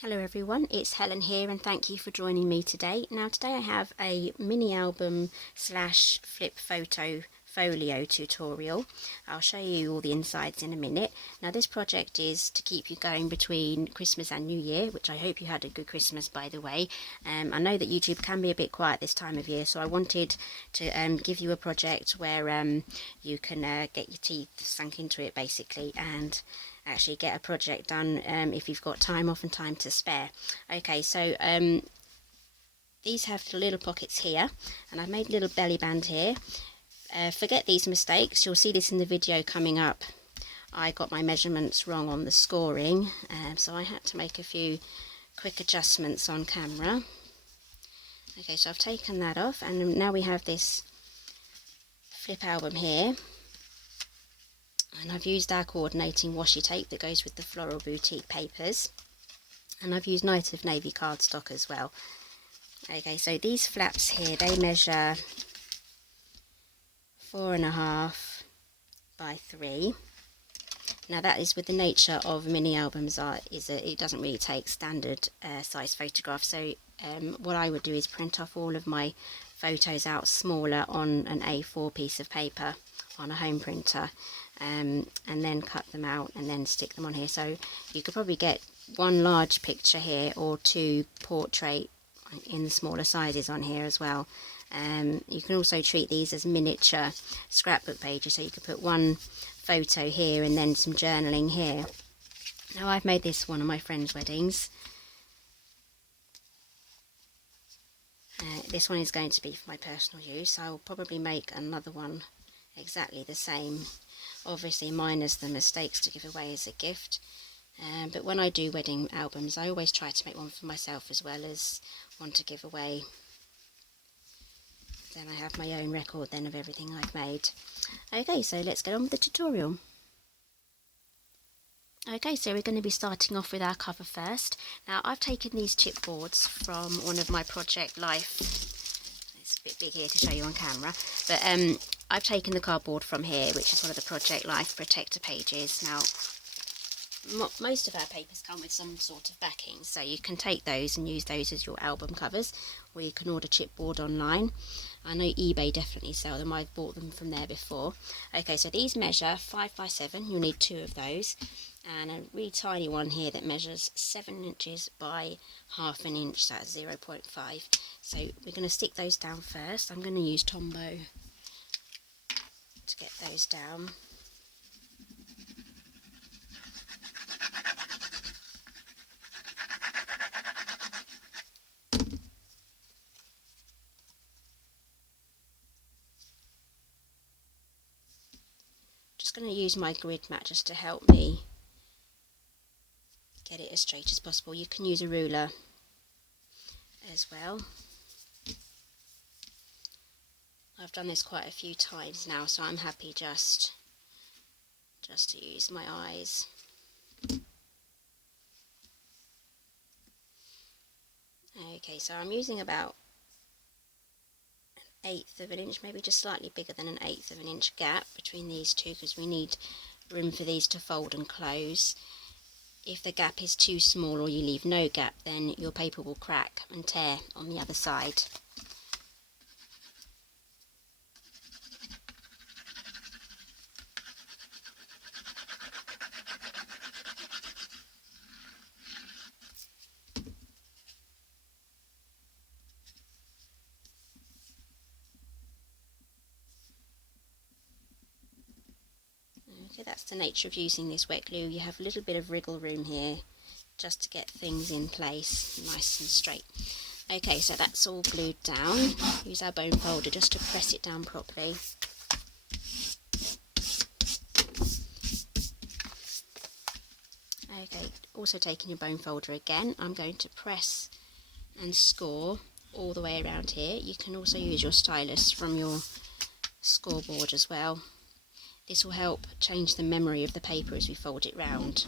Hello everyone, it's Helen here and thank you for joining me today. Now today I have a mini album slash flip photo folio tutorial. I'll show you all the insides in a minute. Now this project is to keep you going between Christmas and New Year, which I hope you had a good Christmas by the way. I know that YouTube can be a bit quiet this time of year, so I wanted to give you a project where you can get your teeth sunk into it basically and actually get a project done if you've got time off and time to spare. Okay, so these have the little pockets here, and I've made a little belly band here. Forget these mistakes, you'll see this in the video coming up. I got my measurements wrong on the scoring, so I had to make a few quick adjustments on camera. Okay, so I've taken that off, and now we have this flip album here. And I've used our coordinating washi tape that goes with the Floral boutique papers, and I've used Night of Navy cardstock as well. Okay, so these flaps here, they measure 4.5 by 3. Now that is with the nature of mini albums it doesn't really take standard size photographs. So what I would do is print off all of my photos out smaller on an A4 piece of paper on a home printer. And then cut them out and then stick them on here. So you could probably get one large picture here or two portrait in the smaller sizes on here as well. You can also treat these as miniature scrapbook pages, so you could put one photo here and then some journaling here. Now I've made this one of my friend's weddings. This one is going to be for my personal use. I will probably make another one exactly the same, obviously minus the mistakes, to give away as a gift. But when I do wedding albums, I always try to make one for myself as well as one to give away. Then I have my own record then of everything I've made. Okay, so let's get on with the tutorial. Okay, so we're going to be starting off with our cover first. Now I've taken these chipboards from one of my Project Life. It's a bit big here to show you on camera, but I've taken the cardboard from here, which is one of the Project Life protector pages. Now most of our papers come with some sort of backing, so you can take those and use those as your album covers, or you can order chipboard online. I know eBay definitely sell them, I've bought them from there before. Okay, so these measure 5 by 7, you'll need 2 of those, and a really tiny one here that measures 7 inches by half an inch, so that's 0.5. So we're going to stick those down first. I'm going to use Tombow to get those down. Just going to use my grid mat just to help me get it as straight as possible. You can use a ruler as well. I've done this quite a few times now, so I'm happy just to use my eyes. Okay, so I'm using about 1/8 of an inch, maybe just slightly bigger than 1/8 of an inch gap between these two, because we need room for these to fold and close. If the gap is too small or you leave no gap, then your paper will crack and tear on the other side. Okay, that's the nature of using this wet glue. You have a little bit of wriggle room here just to get things in place nice and straight. Okay, so that's all glued down. Use our bone folder just to press it down properly. Okay, also taking your bone folder again, I'm going to press and score all the way around here. You can also use your stylus from your scoreboard as well. This will help change the memory of the paper as we fold it round.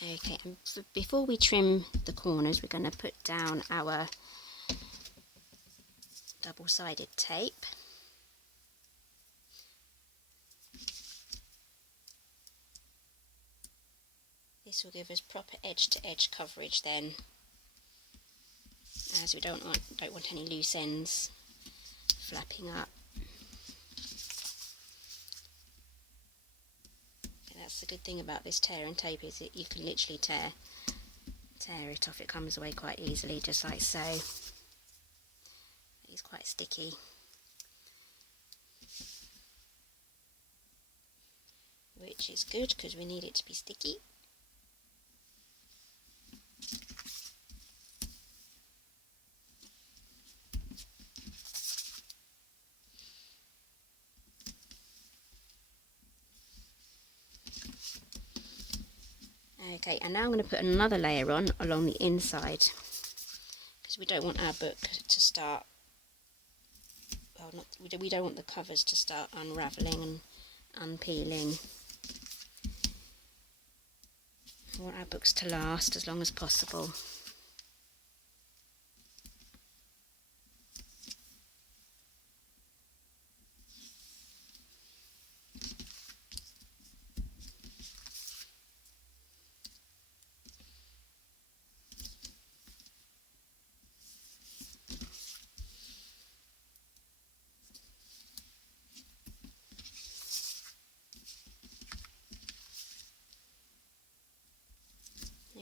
Okay, and before we trim the corners, we're going to put down our double-sided tape. This will give us proper edge-to-edge coverage then, as we don't want any loose ends flapping up. And that's the good thing about this tear and tape, is that you can literally tear it off. It comes away quite easily, just like so. It's quite sticky. Which is good, because we need it to be sticky. Okay, and now I'm going to put another layer on along the inside, because we don't want our book to start, well, we don't want the covers to start unravelling and unpeeling. We want our books to last as long as possible.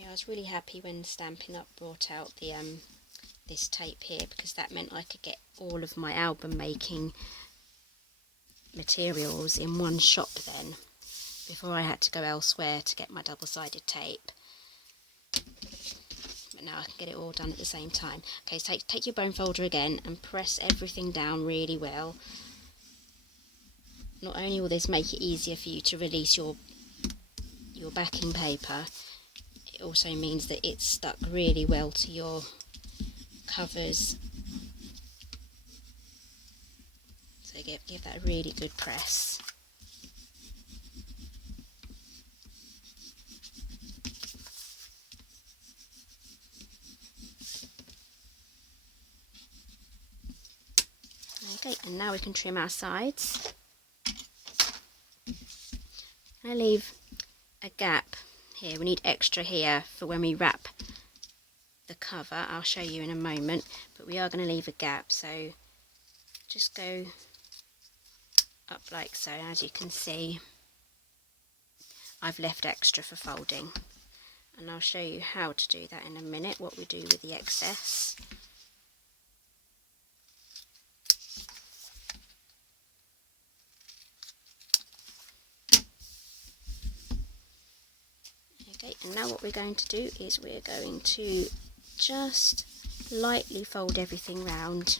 I was really happy when Stampin'Up brought out the this tape here, because that meant I could get all of my album making materials in one shop then, before I had to go elsewhere to get my double-sided tape. But now I can get it all done at the same time. Okay, so take your bone folder again and press everything down really well. Not only will this make it easier for you to release your backing paper, it also means that it's stuck really well to your covers. So give that a really good press. Okay, and now we can trim our sides. I leave a gap here. We need extra here for when we wrap the cover. I'll show you in a moment, but we are going to leave a gap, so just go up like so. As you can see, I've left extra for folding, and I'll show you how to do that in a minute, what we do with the excess. Okay, and now what we're going to do is we're going to just lightly fold everything round.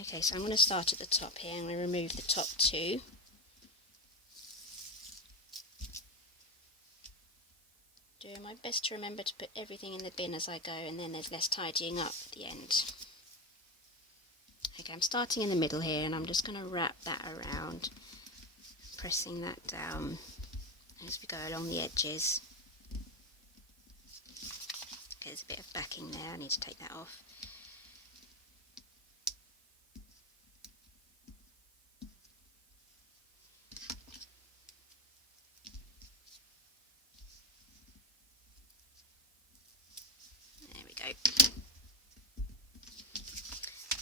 Okay, so I'm going to start at the top here. I'm going to remove the top two. Doing my best to remember to put everything in the bin as I go, and then there's less tidying up at the end. Okay, I'm starting in the middle here, and I'm just going to wrap that around, pressing that down as we go along the edges. Okay, there's a bit of backing there, I need to take that off.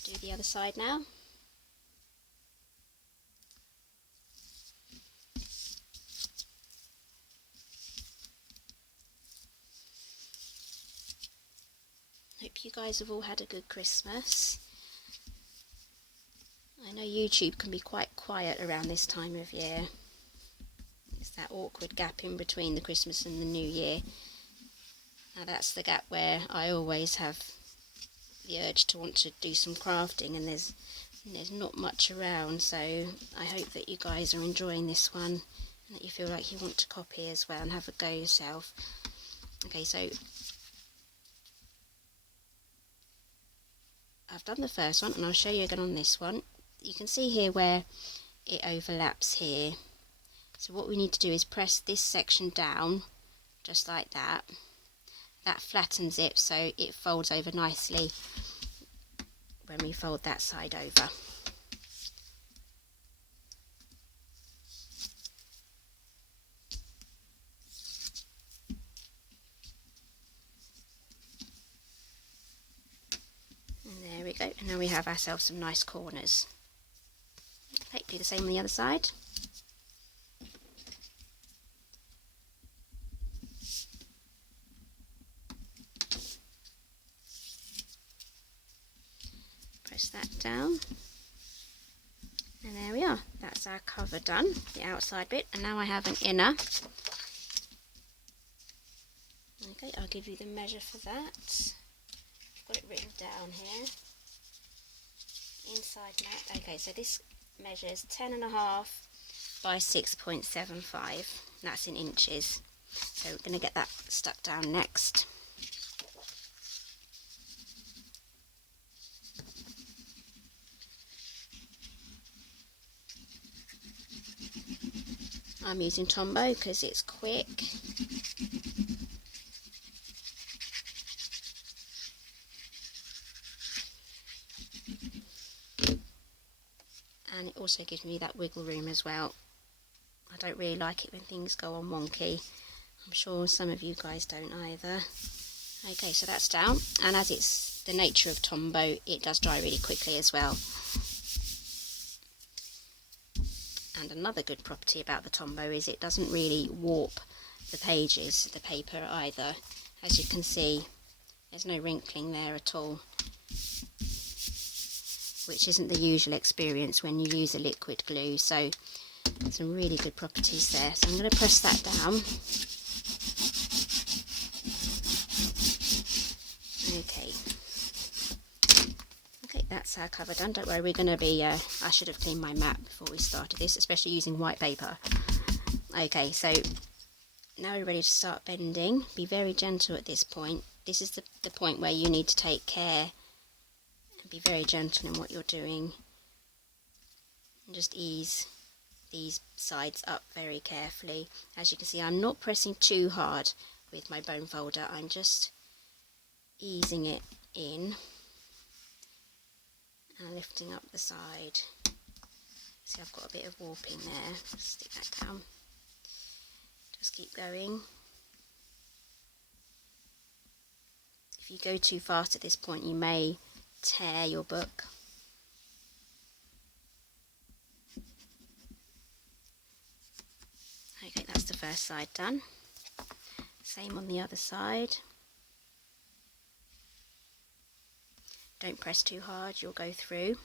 Do the other side now. Hope you guys have all had a good Christmas. I know YouTube can be quite quiet around this time of year. It's that awkward gap in between the Christmas and the New Year. Now that's the gap where I always have the urge to want to do some crafting, and there's not much around, so I hope that you guys are enjoying this one and that you feel like you want to copy as well and have a go yourself. Okay, so I've done the first one, and I'll show you again on this one. you can see here where it overlaps here. So what we need to do is press this section down, just like that. That flattens it so it folds over nicely when we fold that side over. And there we go, and now we have ourselves some nice corners. Okay, do the same on the other side. Press that down, and there we are. That's our cover done, the outside bit, and now I have an inner. Okay, I'll give you the measure for that. I've got it written down here. Inside mat. Okay, so this measures 10.5 by 6.75. That's in inches. So we're going to get that stuck down next. I'm using Tombow because it's quick. And it also gives me that wiggle room as well. I don't really like it when things go on wonky. I'm sure some of you guys don't either. Okay, so that's down, and as it's the nature of Tombow, it does dry really quickly as well. And another good property about the Tombow is it doesn't really warp the pages, the paper either. As you can see, there's no wrinkling there at all, which isn't the usual experience when you use a liquid glue. So some really good properties there. So I'm going to press that down. Okay, that's our cover done. Don't worry, we're going to be, I should have cleaned my mat before we started this, especially using white paper. Okay, so now we're ready to start bending. Be very gentle at this point. This is the point where you need to take care and be very gentle in what you're doing. And just ease these sides up very carefully. As you can see, I'm not pressing too hard with my bone folder. I'm just easing it in and lifting up the side. See, I've got a bit of warping there. Just stick that down. Just keep going. If you go too fast at this point, you may tear your book. Okay, that's the first side done. Same on the other side. Don't press too hard, you'll go through.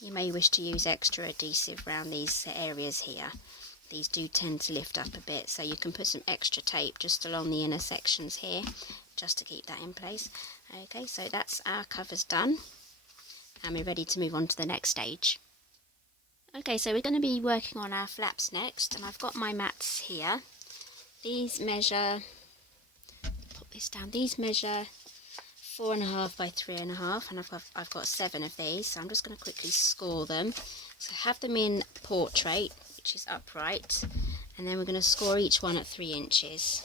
You may wish to use extra adhesive around these areas here. These do tend to lift up a bit, so you can put some extra tape just along the inner sections here, just to keep that in place. Okay, so that's our covers done, and we're ready to move on to the next stage. Okay, so we're going to be working on our flaps next, and I've got my mats here. These measure, put this down, these measure 4.5 by 3.5, and I've got 7 of these, so I'm just going to quickly score them. So have them in portrait, which is upright, and then we're going to score each one at 3 inches.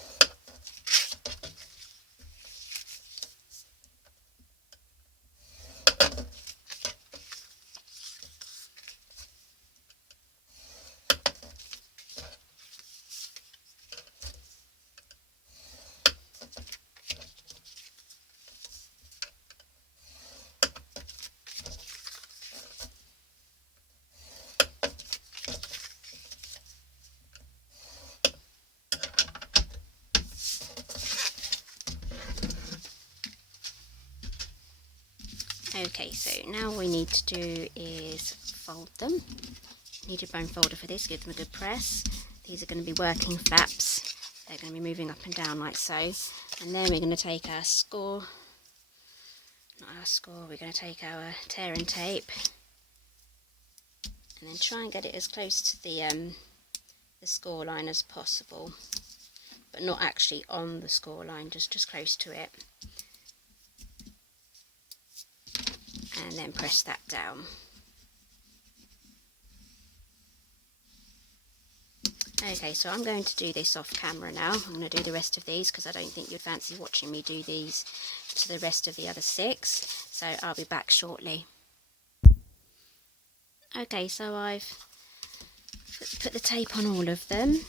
Okay, so now what we need to do is fold them. You need your bone folder for this, give them a good press. These are going to be working flaps. They're going to be moving up and down like so. And then we're going to take our score not our score, we're going to take our tear and tape and then try and get it as close to the score line as possible, but not actually on the score line, just close to it, and then press that down. Okay, so I'm going to do this off camera now. I'm going to do the rest of these because I don't think you'd fancy watching me do these to the rest of the other 6, so I'll be back shortly. Okay, so I've put the tape on all of them,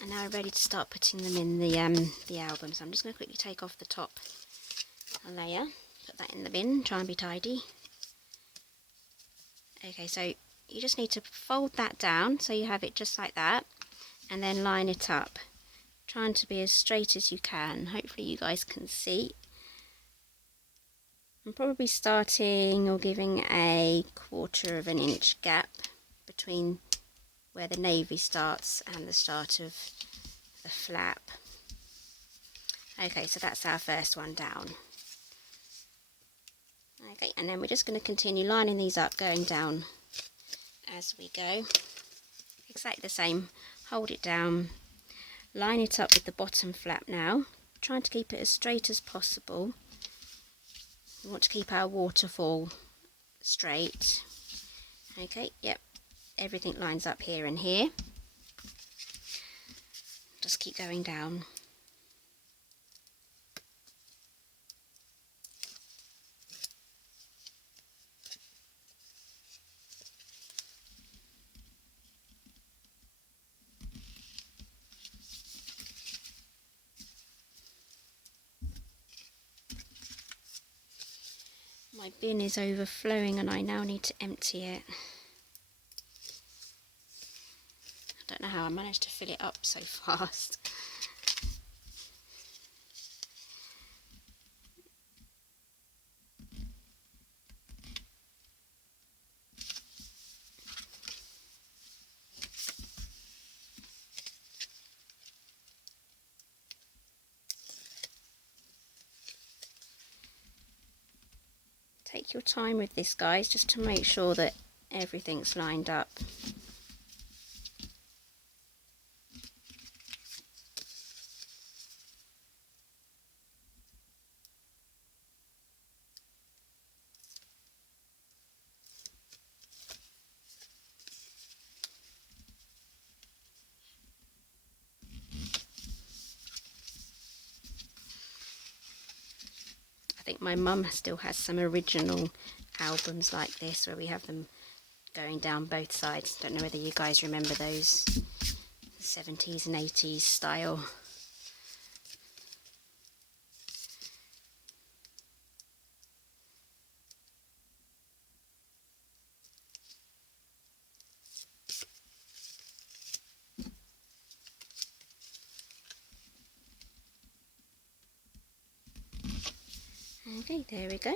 and now I'm ready to start putting them in the album. So I'm just going to quickly take off the top layer, put that in the bin, try and be tidy. Okay, so you just need to fold that down so you have it just like that, and then line it up, trying to be as straight as you can. Hopefully you guys can see. I'm probably starting or giving a 1/4 of an inch gap between where the navy starts and the start of the flap. Okay, so that's our first one down. Okay, and then we're just going to continue lining these up, going down as we go. Exactly the same. Hold it down, line it up with the bottom flap now, trying to keep it as straight as possible. We want to keep our waterfall straight. Okay, yep, everything lines up here and here. Just keep going down. My bin is overflowing and I now need to empty it. I don't know how I managed to fill it up so fast. Take your time with this, guys, just to make sure that everything's lined up. I think my mum still has some original albums like this where we have them going down both sides. Don't know whether you guys remember those 70s and 80s style. Okay, there we go.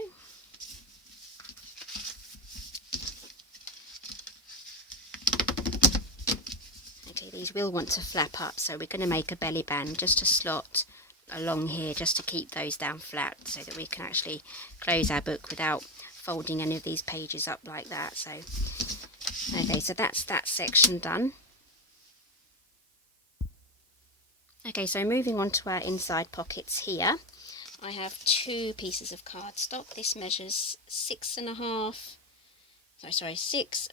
Okay, these will want to flap up, so we're going to make a belly band just to slot along here, just to keep those down flat so that we can actually close our book without folding any of these pages up like that. So, okay, so that's that section done. Okay, so moving on to our inside pockets here. I have 2 pieces of cardstock. This measures 6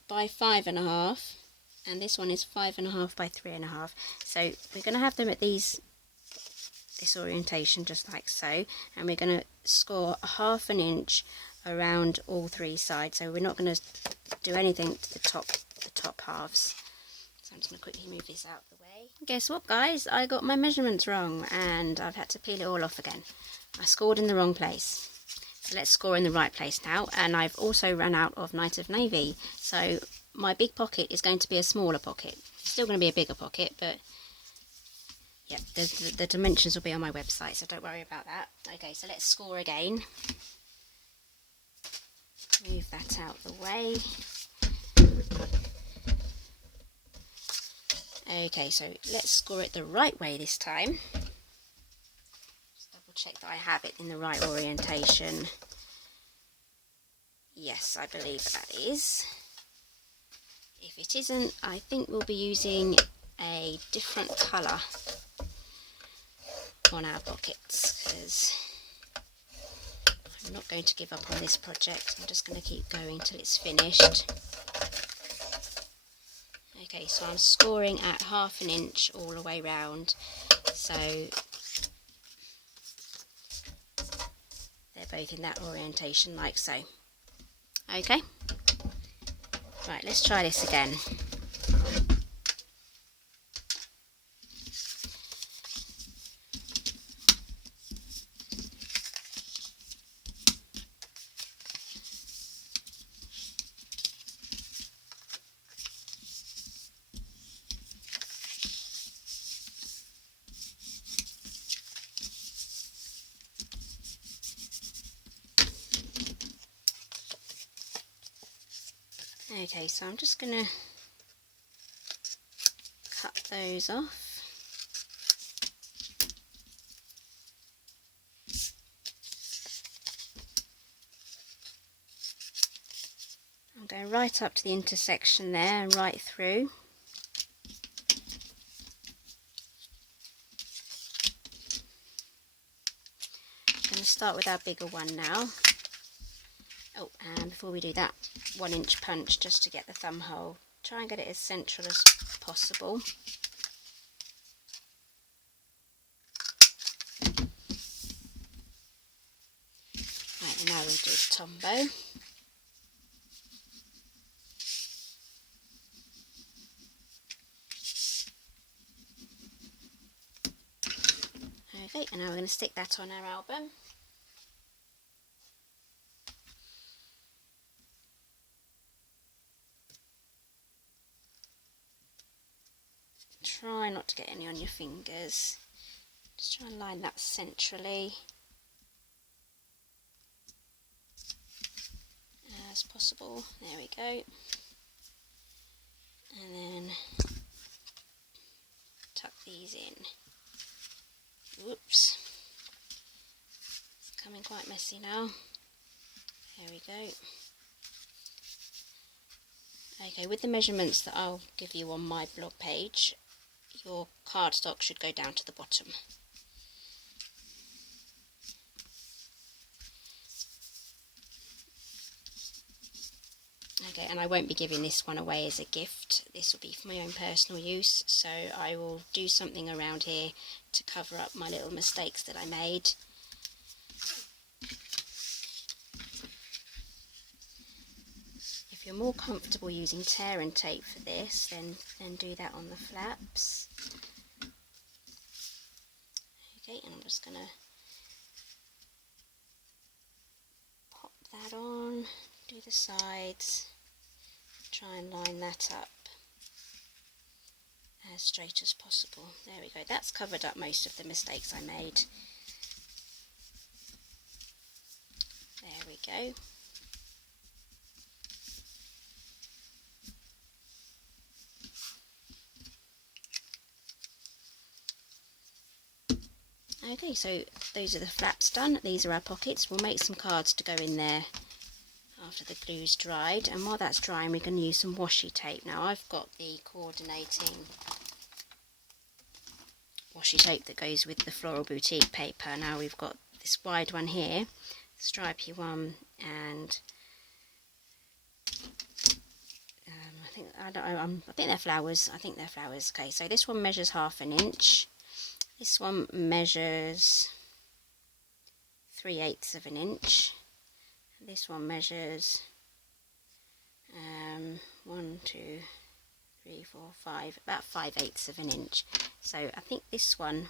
by 5.5, and this one is 5.5 by 3.5. So we're going to have them at this orientation, just like so, and we're going to score 1/2 inch around all 3 sides. So we're not going to do anything to the top halves. So I'm just going to quickly move this out of the way. Guess what, guys? I got my measurements wrong, and I've had to peel it all off again. I scored in the wrong place. So let's score in the right place now. And I've also run out of Night of Navy. So my big pocket is going to be a smaller pocket. It's still going to be a bigger pocket, but yeah, the dimensions will be on my website, so don't worry about that. Okay, so let's score again. Move that out the way. Okay, so let's score it the right way this time. Just double check that I have it in the right orientation. Yes, I believe that is. If it isn't, I think we'll be using a different colour on our pockets, because I'm not going to give up on this project. I'm just going to keep going till it's finished. Okay, so I'm scoring at 1/2 inch all the way round, so they're both in that orientation like so. Okay, right, let's try this again. Okay, so I'm just going to cut those off. I'm going right up to the intersection there and right through. I'm going to start with our bigger one now. Oh, and before we do that, 1 inch punch just to get the thumb hole. Try and get it as central as possible. Right, and now we'll do the tombow. Okay, and now we're going to stick that on our album. Try not to get any on your fingers. Just try and line that centrally as possible. There we go. And then tuck these in. Whoops. It's becoming quite messy now. There we go. Okay, with the measurements that I'll give you on my blog page, your cardstock should go down to the bottom. Okay, and I won't be giving this one away as a gift. This will be for my own personal use, so I will do something around here to cover up my little mistakes that I made. If you're more comfortable using tear and tape for this, then do that on the flaps. Okay, and I'm just going to pop that on, do the sides, try and line that up as straight as possible. There we go, that's covered up most of the mistakes I made. There we go. Okay, so those are the flaps done. These are our pockets. We'll make some cards to go in there after the glue's dried, and while that's drying we're going to use some washi tape. Now I've got the coordinating washi tape that goes with the Floral Boutique paper. Now we've got this wide one here, stripy one, and I think they're flowers. Okay, so this one measures 1/2 inch. This one measures 3/8 of an inch. This one measures 1, 2, 3, 4, 5, about 5/8 of an inch. So I think this one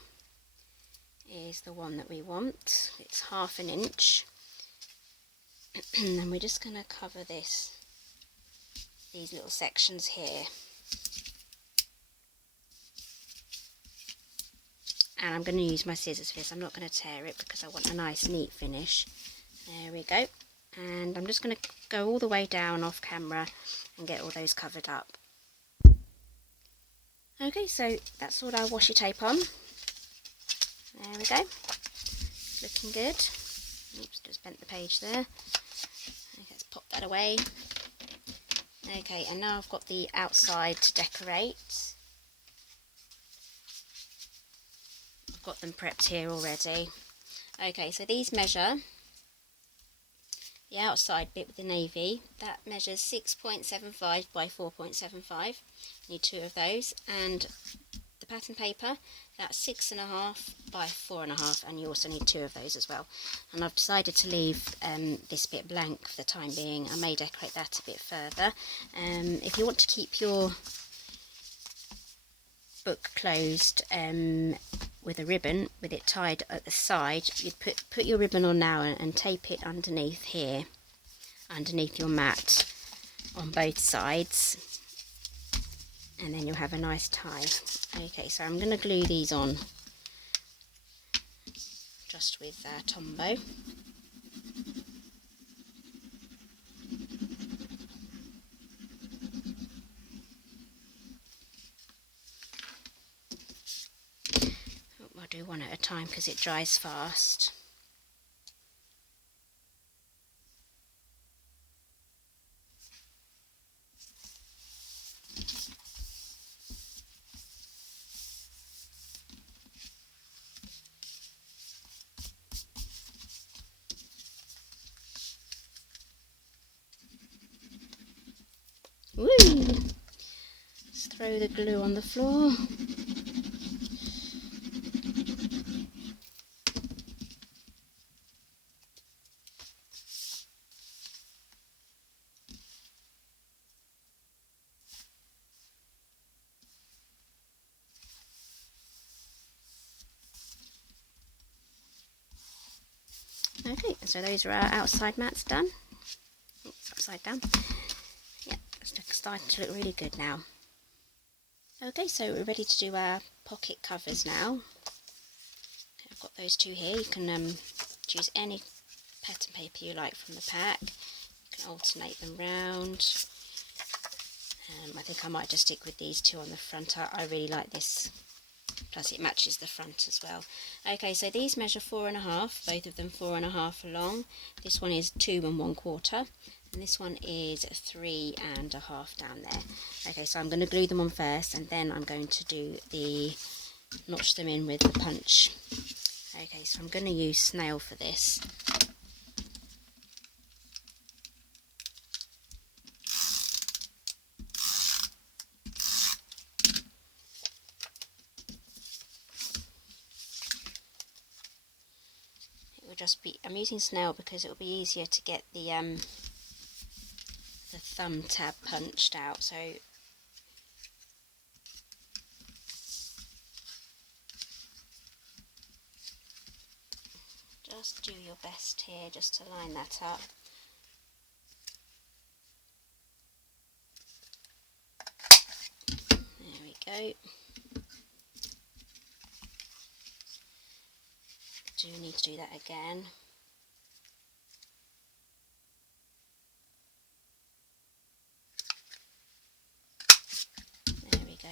is the one that we want. It's 1/2 inch. And we're just going to cover these little sections here. And I'm going to use my scissors for this. I'm not going to tear it because I want a nice neat finish. There we go. And I'm just going to go all the way down off camera and get all those covered up. Okay, so that's all our washi tape on. There we go. Looking good. Oops, just bent the page there. Okay, let's pop that away. Okay, and now I've got the outside to decorate. I've got them prepped here already. Okay, so these measure, the outside bit with the navy, that measures 6.75 by 4.75. You need 2 of those. And the pattern paper, that's 6.5 by 4.5, and you also need 2 of those as well. And I've decided to leave this bit blank for the time being. I may decorate that a bit further. If you want to keep your book closed with a ribbon, with it tied at the side, you'd put your ribbon on now and tape it underneath here, underneath your mat on both sides, and then you'll have a nice tie. Okay, so I'm going to glue these on just with Tombow. I'll do one at a time because it dries fast. Woo! Let's throw the glue on the floor. Okay, so those are our outside mats done. Oops, upside down. Yeah, it's starting to look really good now. Okay, so we're ready to do our pocket covers now. Okay, I've got those 2 here. You can choose any pattern paper you like from the pack. You can alternate them round. I think I might just stick with these 2 on the front. I really like this. Plus it matches the front as well. Okay, so these measure 4.5, both of them 4.5 long. This one is 2 1/4, and this one is 3.5 down there. Okay, so I'm going to glue them on first, and then I'm going to do notch them in with the punch. Okay, so I'm going to use snail for this. I'm using snail because it will be easier to get the thumb tab punched out. So just do your best here just to line that up. There we go. Do need to do that again. There we go.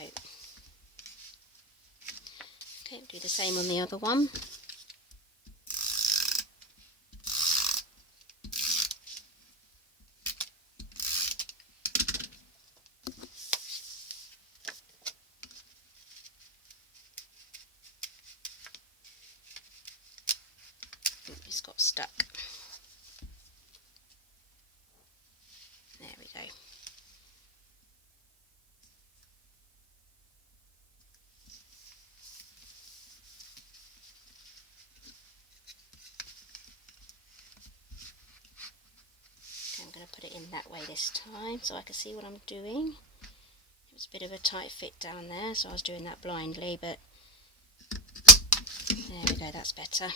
Okay, do the same on the other one. It's got stuck. There we go. Okay, I'm going to put it in that way this time so I can see what I'm doing. It was a bit of a tight fit down there, so I was doing that blindly, but there we go, that's better.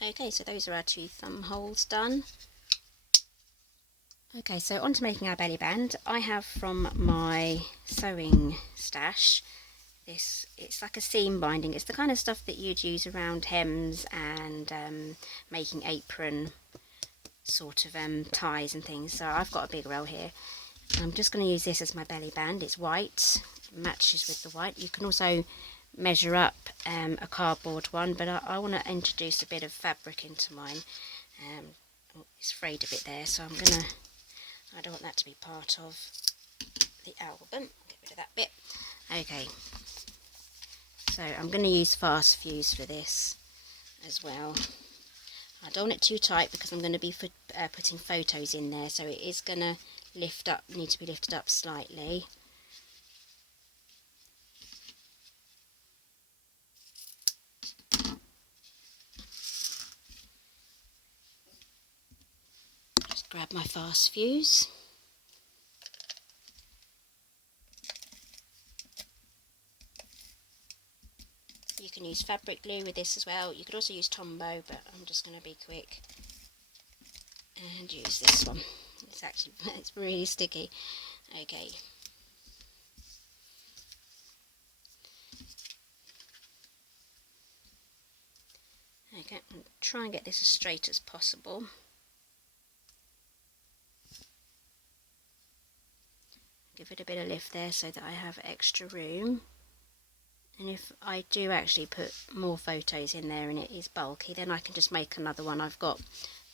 Okay, so those are our 2 thumb holes done. Okay, so on to making our belly band. I have from my sewing stash it's like a seam binding. It's the kind of stuff that you'd use around hems and making apron sort of ties and things. So I've got a big roll here. I'm just going to use this as my belly band. It's white, it matches with the white. You can also measure up a cardboard one, but I want to introduce a bit of fabric into mine. Oh, it's frayed a bit there, so I'm going to I don't want that to be part of the album. Get rid of that bit. Okay, so I'm going to use fast fuse for this as well. I don't want it too tight because I'm going to be putting photos in there, so it is going to lift up, need to be lifted up slightly. Just grab my fast fuse. You can use fabric glue with this as well. You could also use Tombow, but I'm just going to be quick and use this one. It's really sticky. Okay. Okay, I'm try and get this as straight as possible. Give it a bit of lift there so that I have extra room. And if I do actually put more photos in there and it is bulky, then I can just make another one. I've got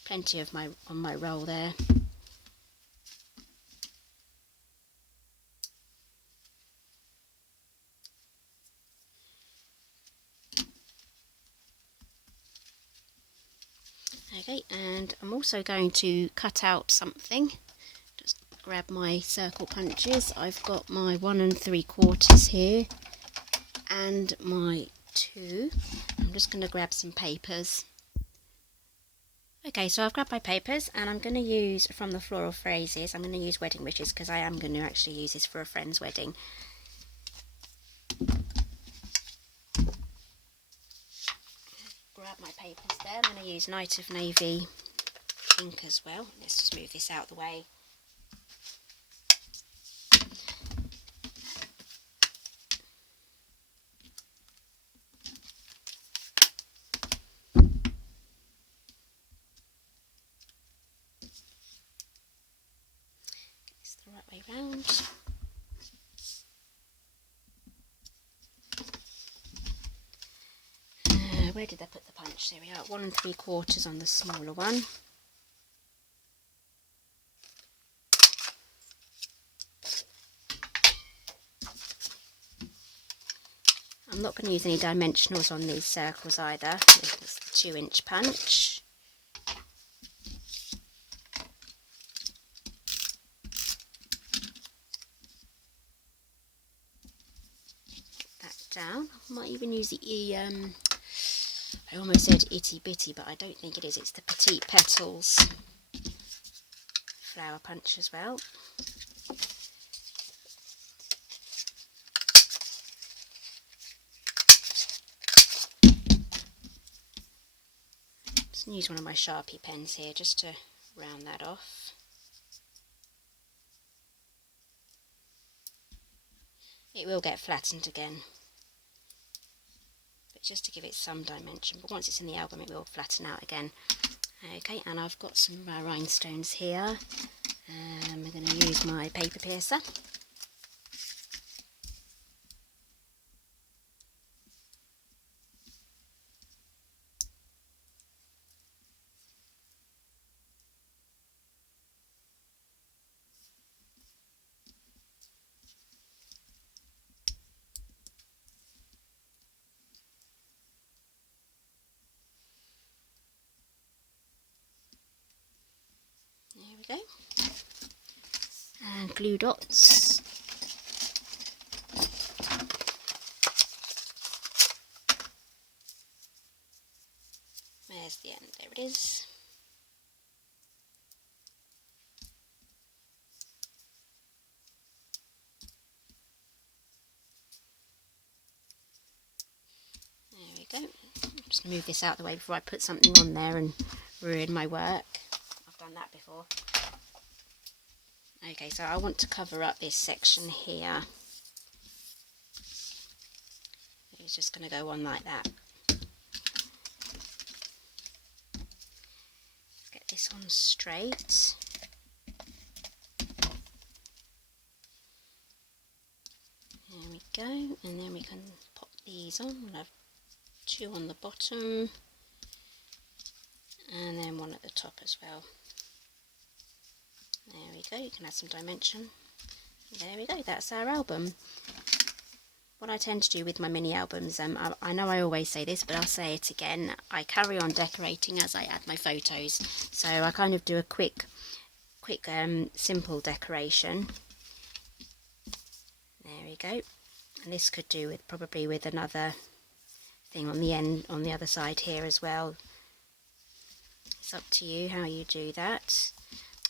plenty of on my roll there. Okay, and I'm also going to cut out something. Just grab my circle punches. I've got my 1 3/4 here and my 2. I'm just going to grab some papers. Okay, so I've grabbed my papers and I'm going to use from the Floral Phrases, I'm going to use Wedding Wishes because I am going to actually use this for a friend's wedding. Grab my papers there. I'm going to use Night of Navy ink as well. Let's just move this out of the way. It's the right way round. Where did I put the punch? There we are, 1 3/4 on the smaller one. I'm not going to use any dimensionals on these circles either. It's the 2-inch punch. Get that down. I might even use the I almost said itty bitty, but I don't think it is. It's the Petite Petals flower punch as well. Just use one of my Sharpie pens here just to round that off. It will get flattened again, but just to give it some dimension. But once it's in the album, it will flatten out again. Okay, and I've got some rhinestones here. I'm going to use my paper piercer. There we go. And glue dots. There's the end, there it is. There we go. I'm just going to move this out of the way before I put something on there and ruin my work. I've done that before. Okay, so I want to cover up this section here. It's just going to go on like that. Get this on straight. There we go, and then we can pop these on. We'll have 2 on the bottom and then 1 at the top as well. There we go, you can add some dimension. There we go, that's our album. What I tend to do with my mini albums, I know I always say this, but I'll say it again, I carry on decorating as I add my photos. So I kind of do a quick simple decoration. There we go. And this could do with probably with another thing on the end, on the other side here as well. It's up to you how you do that.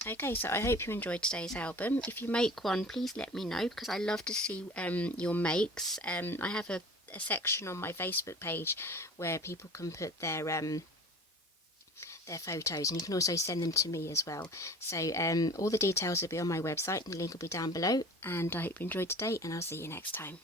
Okay, so I hope you enjoyed today's album. If you make one, please let me know, because I love to see your makes. I have a section on my Facebook page where people can put their photos, and you can also send them to me as well. So all the details will be on my website, and the link will be down below. And I hope you enjoyed today, and I'll see you next time.